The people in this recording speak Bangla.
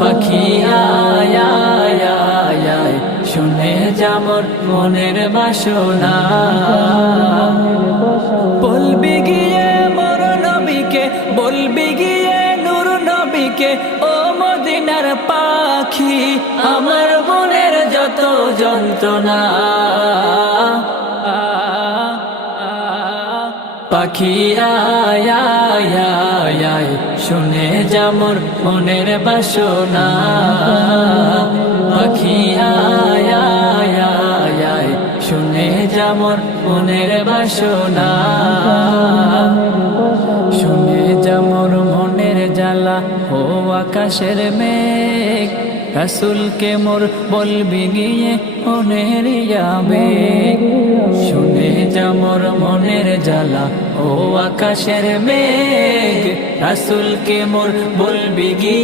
পাখি আয় আয় আয় আয়, শুনে যা মোর মনের বাসনা। বলবি গিয়ে মোর নবীকে, বলবি গিয়ে নূর নবীকে, ও মদিনার পাখি আমার মনের যত যন্ত্রণা। পাখি আয় আয় আয় আয়, শুনে যা মোর মনের বাসনা। পাখি আয় আয় আয় আয়, শুনে যা মোর মনের বাসনা। শুনে যা মোর মনের জ্বালা ও আকাশের মেঘ, রাসূলকে মোর বলবি গিয়ে মনের আবেগ। শুনে যা মোর মনের জ্বালা ও আকাশের মেঘ, রাসূলকে মোর বলবি গিয়ে